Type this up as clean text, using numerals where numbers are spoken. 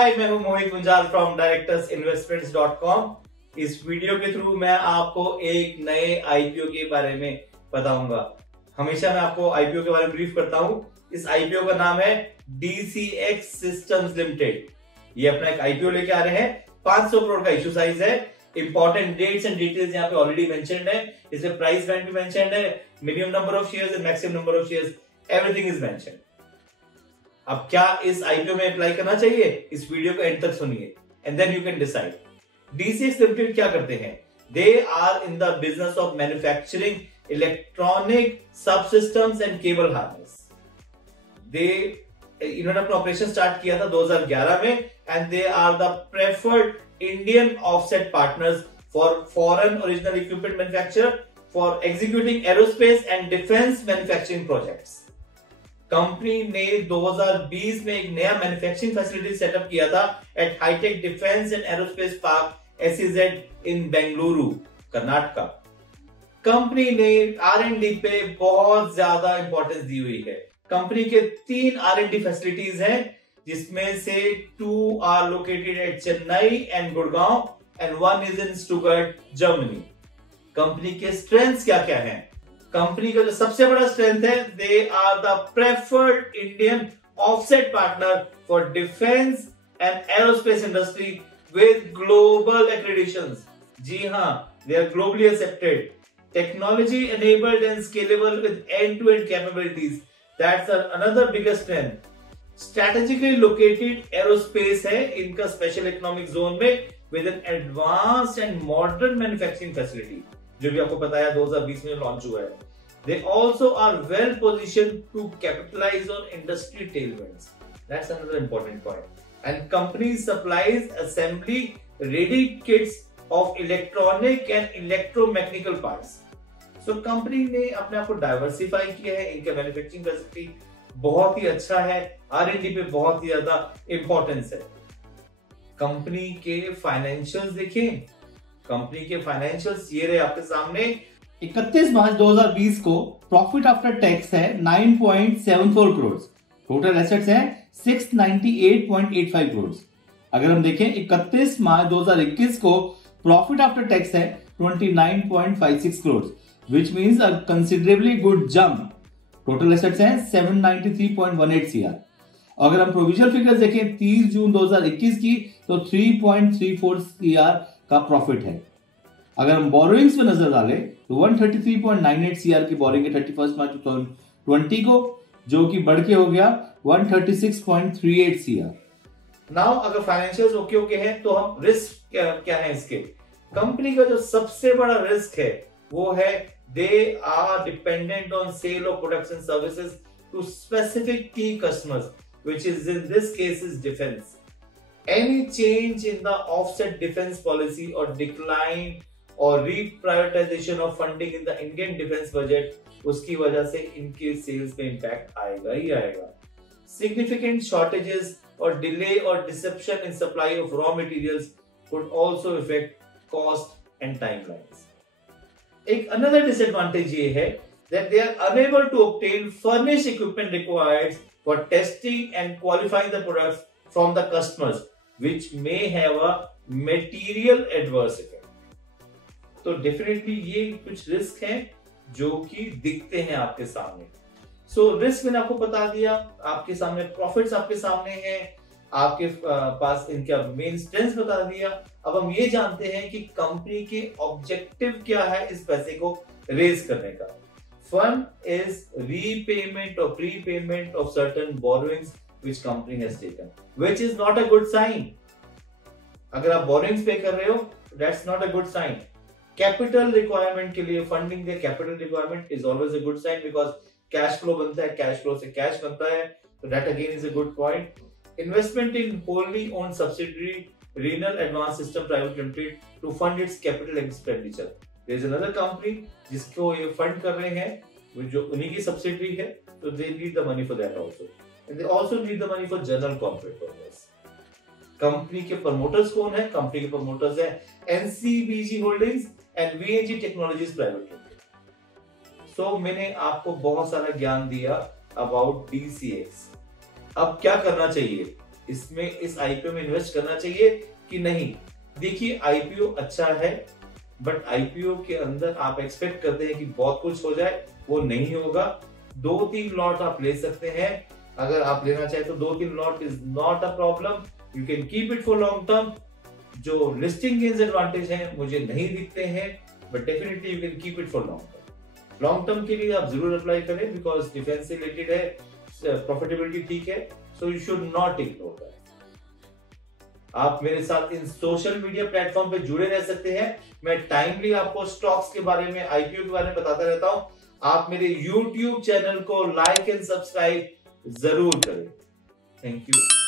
हाय, मैं हूं मोहित गुंजाल from directorsinvestments.com। इस वीडियो के थ्रू मैं आपको एक नए आईपीओ के बारे में बताऊंगा। हमेशा मैं आपको आईपीओ के बारे में ब्रीफ करता हूं। इस आईपीओ का नाम है DCX सिस्टम्स लिमिटेड। ये अपना एक आईपीओ लेके आ रहे हैं। 500 करोड़ का इश्यू साइज है। इंपॉर्टेंट डेट्स एंड डिटेल्स यहाँ पे ऑलरेडी मेंशन्ड है। इसमें प्राइस बैंड भी मेंशन्ड है, minimum number of shares and maximum number of shares, everything is mentioned. अब क्या इस आईपीओ में अप्लाई करना चाहिए? इस वीडियो को एंड तक सुनिए and then you can decide. DCX limited क्या करते हैं? They are in the business of manufacturing electronic subsystems and cable harness. इन्होंने अपना ऑपरेशन स्टार्ट किया था 2011 में and they are the preferred Indian offset partners for foreign original equipment manufacturer for executing aerospace and defence manufacturing projects. Company ने 2020 में एक नया manufacturing facility setup किया था at hitech defence and aerospace park SEZ in Bengaluru, Karnataka. Company ने R&D पे बहुत ज्यादा इंपॉर्टेंस दी हुई है। कंपनी के 3 R&D फैसिलिटीज हैं, जिसमें से 2 are located at Chennai and Gurgaon and 1 is in Stuttgart, Germany. Company के स्ट्रेंथ्स क्या क्या हैं? कंपनी का जो सबसे बड़ा स्ट्रेंथ है, they are the preferred Indian offset partner for defence and aerospace industry with global accreditations. जी हां, they are globally accepted, technology enabled and scalable with end-to-end capabilities. That's another biggest strength. Strategically located aerospace है इनका special economic zone में with an advanced and modern manufacturing facility, जो भी आपको पता है 2020 में लॉन्च हुआ है। They also are well positioned to capitalize on industry tailwinds. That's another important point. And company supplies assembly ready kits of electronic and electromechanical parts. So company ने अपने आप को डाइवर्सिफाई किया है। इनका मैन्युफैक्चरिंग फैसिलिटी बहुत ही अच्छा है। R&D पे बहुत ही ज्यादा इंपॉर्टेंस है। कंपनी के फाइनेंशियल्स देखें। कंपनी के फाइनेंशियल्स ये रहे आपके सामने। 31 मार्च 2020 को प्रॉफिट आफ्टर टैक्स है 9.74 करोड़। टोटल एसेट्स है 698.85 करोड़। अगर हम देखें 31 मार्च 2021 को प्रॉफिट आफ्टर टैक्स है 29.56 crore, which means a considerably good jump. Total assets हैं 793.18 CR। अगर हम प्रोविजनल फिगर्स देखें 30 जून 2021 की, तो 3.34 CR का प्रॉफिट है। अगर हम बोरोइंग्स पे नजर डालें तो 133.98 CR की बोरिंग है 31 मार्च 2020 को, जो कि बढ़ के हो गया 136.38 CR। नाउ अगर फाइनेंशियल्स ओके हैं तो हम रिस्क क्या है इसके? कंपनी का जो सबसे बड़ा रिस्क है वो है they are dependent on sale of products and services to specific key customers, which is in this case is defense. Any change in the offset defense policy or decline or reprioritization of funding in the Indian defense budget, उसकी वजह से इनके sales पे impact आएगा ही आएगा। Significant shortages or delay or disruption in supply of raw materials could also affect cost and timelines. एक another disadvantage ये है that they are unable to obtain furnished equipment required for testing and qualifying the products from the customers, which may have a material adverse effect. तो definitely ये कुछ risk हैं जो कि दिखते हैं आपके सामने। सो रिस्क मैंने आपको बता दिया, आपके सामने प्रॉफिट्स आपके सामने हैं, आपके पास इनका मेन स्ट्रेंथ बता दिया। अब हम ये जानते हैं कि कंपनी के ऑब्जेक्टिव क्या है इस पैसे को रेज करने का। One is repayment or prepayment of certain borrowings which company has taken, which is not a good sign. अगर आप borrowings पे कर रहे हो, that's not a good sign. Capital requirement के लिए funding the capital requirement is always a good sign because cash flow बनता है, cash flow से cash बनता है, so that again is a good point. Investment in wholly owned subsidiary Renal Advanced System Private Limited to fund its capital expenditure. There is another company जिसको ये fund कर रहे हैं, जो उन्हीं की सब्सिडरी है, तो they need the money for that also. And they also need the money for general corporate purpose. Company के प्रमोटर्स कौन है? कंपनी के प्रमोटर्स हैं NCBG Holdings and VNG Technologies Private Limited. So मैंने आपको बहुत सारा ज्ञान दिया अबाउट DCX। अब क्या करना चाहिए? इसमें इस आईपीओ में इन्वेस्ट करना चाहिए कि नहीं। देखिए आईपीओ अच्छा है, बट आईपीओ के अंदर आप एक्सपेक्ट करते हैं कि बहुत कुछ हो जाए, वो नहीं होगा। 2-3 लॉट आप ले सकते हैं, अगर आप लेना चाहें तो 2-3 lot is not a problem, you can keep it for long term. जो लिस्टिंग गेन्स एडवांटेज हैं मुझे नहीं दिखते हैं, but definitely you can keep it for long term. Long term के लिए आप जरूर अप्लाई करें, बिकॉज डिफेंस से रिलेटेड है, प्रॉफिटेबिलिटी ठीक है, so you should not ignore that. आप मेरे साथ इन सोशल मीडिया प्लेटफॉर्म पे जुड़े रह सकते हैं। मैं टाइमली आपको स्टॉक्स के बारे में, आईपीओ के बारे में बताता रहता हूं। आप मेरे YouTube चैनल को लाइक एंड सब्सक्राइब जरूर करें। Thank you.